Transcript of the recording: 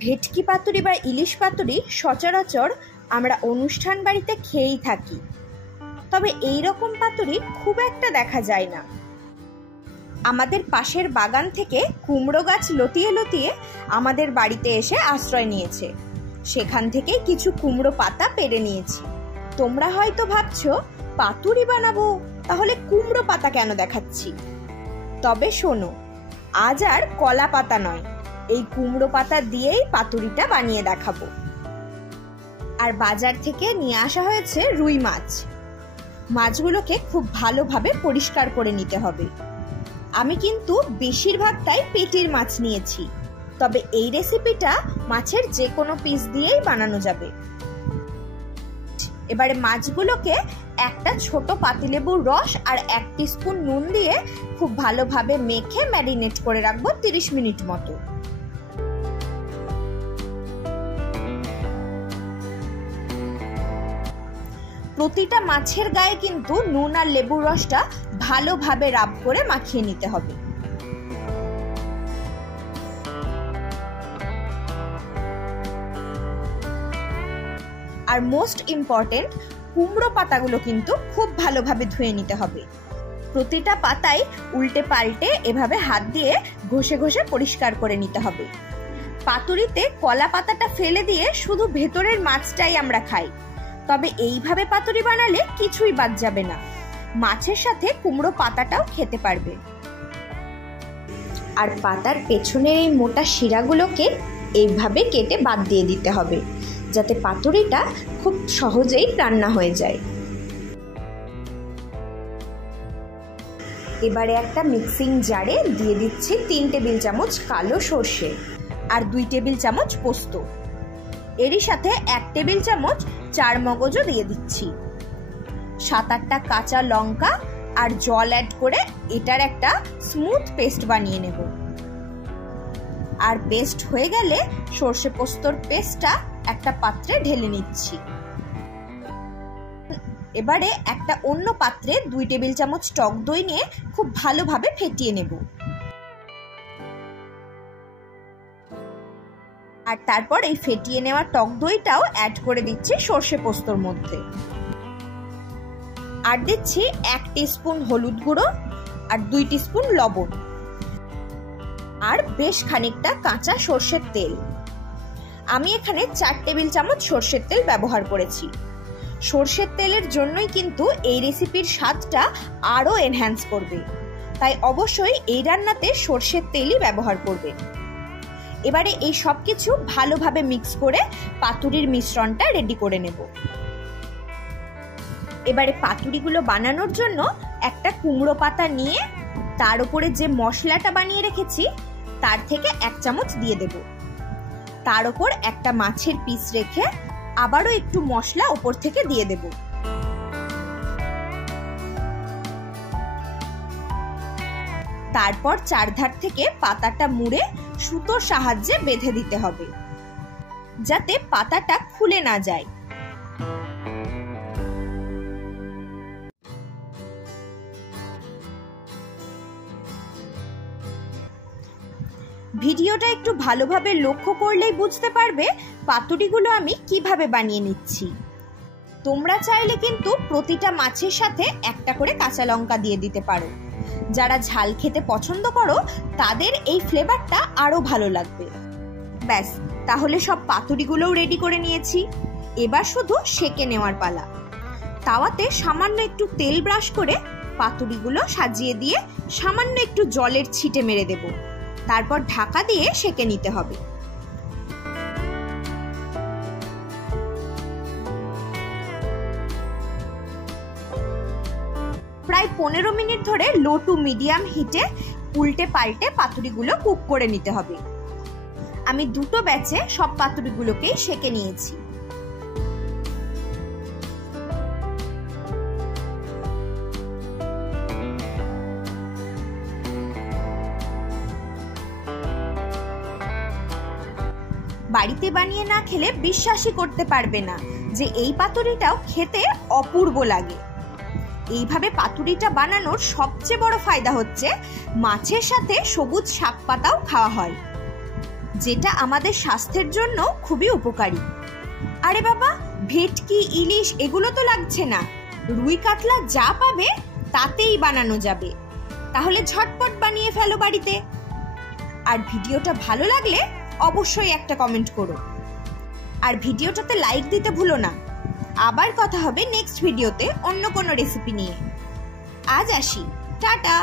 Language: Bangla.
ভেটকি পাতুরি বা ইলিশ পাতুরি সচরাচর আমরা অনুষ্ঠান বাড়িতে খেয়েই থাকি, তবে এই রকম পাতুরি খুব একটা দেখা যায় না। আমাদের পাশের বাগান থেকে কুমড়ো গাছ লতিয়ে লতিয়ে আমাদের বাড়িতে এসে আশ্রয় নিয়েছে, সেখান থেকেই কিছু কুমড়ো পাতা পেড়ে নিয়েছি। তোমরা হয়তো ভাবছো পাতুরি বানাবো, তাহলে কুমড়ো পাতা কেন দেখাচ্ছি? তবে শোনো, আজ আর কলা পাতা নয়, এই কুমড়ো পাতা দিয়েই পাতুরিটা বানিয়ে দেখাবো। আর বাজার থেকে নিয়ে আসা হয়েছে রুই মাছ। মাছগুলোকে খুব ভালোভাবে পরিষ্কার করে নিতে হবে। আমি কিন্তু বেশিরভাগটাই পেটির মাছ নিয়েছি, তবে এই রেসিপিটা মাছের যে কোনো পিস দিয়েই বানানো যাবে। এবারে মাছগুলোকে একটা ছোট পাতিলেবুর রস আর 1 টিস্পুন নুন দিয়ে খুব ভালোভাবে মেখে ম্যারিনেট করে রাখবো 30 মিনিট মতো। প্রতিটা মাছের গায়ে কিন্তু নুন আর লেবুর রসটা ভালোভাবে রাব করে মাখিয়ে নিতে হবে। আর মোস্ট ইম্পর্টেন্ট, কুমড়ো পাতাগুলো কিন্তু খুব ভালোভাবে ধুয়ে নিতে হবে। প্রতিটা পাতাই উল্টে পাল্টে এভাবে হাত দিয়ে ঘষে ঘষে পরিষ্কার করে নিতে হবে। পাতুরিতে কলা পাতাটা ফেলে দিয়ে শুধু ভেতরের মাছটাই আমরা খাই, তবে এইভাবে পাতুরি বানালে কিছুই বাদ যাবে না, মাছের সাথে কুমড়ো পাতাটাও খেতে পারবে। আর পাতার পেছনের এই মোটা শিরাগুলোকে এইভাবে কেটে বাদ দিয়ে দিতে হবে, যাতে পাতুরিটা খুব সহজেই রান্না হয়ে যায়। এবারে একটা মিক্সিং জারে দিয়ে দিচ্ছি 3 টেবিল চামচ কালো সর্ষে আর 2 টেবিল চামচ পোস্ত। এরই সাথে 1 টেবিল চামচ চার মগজও দিয়ে দিচ্ছি। 7-8টা কাঁচা লঙ্কা আর জল অ্যাড করে এটার একটা স্মুথ পেস্ট বানিয়ে নেব। আর পেস্ট হয়ে গেলে সর্ষে পোস্তর পেস্টটা একটা পাত্রে ঢেলে নিচ্ছি। এবারে একটা অন্য পাত্রে 2 টেবিল চামচ টক দই নিয়ে খুব ভালোভাবে ফেটিয়ে নেব। আর তারপর এই ফেটিয়ে নেওয়া টক দইটাও অ্যাড করে দিচ্ছি সর্ষে পোস্তর মধ্যে। আর দিচ্ছি 1 টিস্পুন হলুদ গুঁড়ো আর 2 টিস্পুন লবণ আর বেশ খানিকটা কাঁচা সর্ষের তেল। আমি এখানে 4 টেবিল চামচ সর্ষের তেল ব্যবহার করেছি। সর্ষের তেলের জন্যই কিন্তু এই রেসিপির স্বাদটা আরো এনহ্যান্স করবে, তাই অবশ্যই এই রান্নাতে সর্ষের তেলই ব্যবহার করবে। এবারে এই সব কিছু ভালোভাবে মিক্স করে পাতুরির মিশ্রণটা রেডি করে নেব। এবারে পাতুরিগুলো বানানোর জন্য একটা কুমড়ো পাতা নিয়ে তার উপরে যে মশলাটা বানিয়ে রেখেছি তার থেকে 1 চামচ দিয়ে দেব। তার উপর একটা মাছের পিস রেখে আবারও একটু মশলা উপর থেকে দিয়ে দেব। তারপর চারধার থেকে পাতাটা মুড়ে সুতোর সাহায্যে বেঁধে দিতে হবে, যাতে পাতাটা খুলে না যায়। ভিডিওটা একটু ভালোভাবে লক্ষ্য করলেই বুঝতে পারবে পাতুরিগুলো আমি কিভাবে বানিয়ে নিচ্ছি। তোমরা চাইলে কিন্তু প্রতিটা মাছের সাথে একটা করে কাঁচা লঙ্কা দিয়ে দিতে পারো। যারা ঝাল খেতে পছন্দ করো তাদের এই ফ্লেভারটা আরো ভালো লাগবে। ব্যাস, তাহলে সব পাতুরিগুলোও রেডি করে নিয়েছি। এবার শুধু সেঁকে নেওয়ার পালা। তাওয়াতে সামান্য একটু তেল ব্রাশ করে পাতুরিগুলো সাজিয়ে দিয়ে সামান্য একটু জলের ছিটে মেরে দেব। তারপর ঢাকা দিয়ে সেঁকে নিতে হবে। প্রায় 15 মিনিট ধরে লো টু মিডিয়াম হিটে উল্টে পাল্টে পাতুরিগুলো কুক করে নিতে হবে। আমি 2টো ব্যাচে সব পাতুরিগুলোকেই সেঁকে নিয়েছি। বাড়িতে বানিয়ে না খেলে বিশ্বাসই করতে পারবে না যে এই পাতুরিটাও খেতে অপূর্ব লাগে। এইভাবে পাতুরিটা বানানোর সবচেয়ে বড় ফায়দা হচ্ছে মাছের সাথে সবুজ শাক পাতাও খাওয়া হয়। যেটা আমাদের স্বাস্থ্যের জন্য খুবই উপকারী। আরে বাবা, ভেটকি, ইলিশ এগুলো তো লাগছে না, রুই কাতলা যা পাবে তাতেই বানানো যাবে। তাহলে ঝটপট বানিয়ে ফেলো বাড়িতে। আর ভিডিওটা ভালো লাগলে অবশ্যই একটা কমেন্ট করো, আর ভিডিওটাতে লাইক দিতে ভুলো না। আবার কথা হবে নেক্সট ভিডিওতে অন্য কোনো রেসিপি নিয়ে। আজ আসি, টাটা।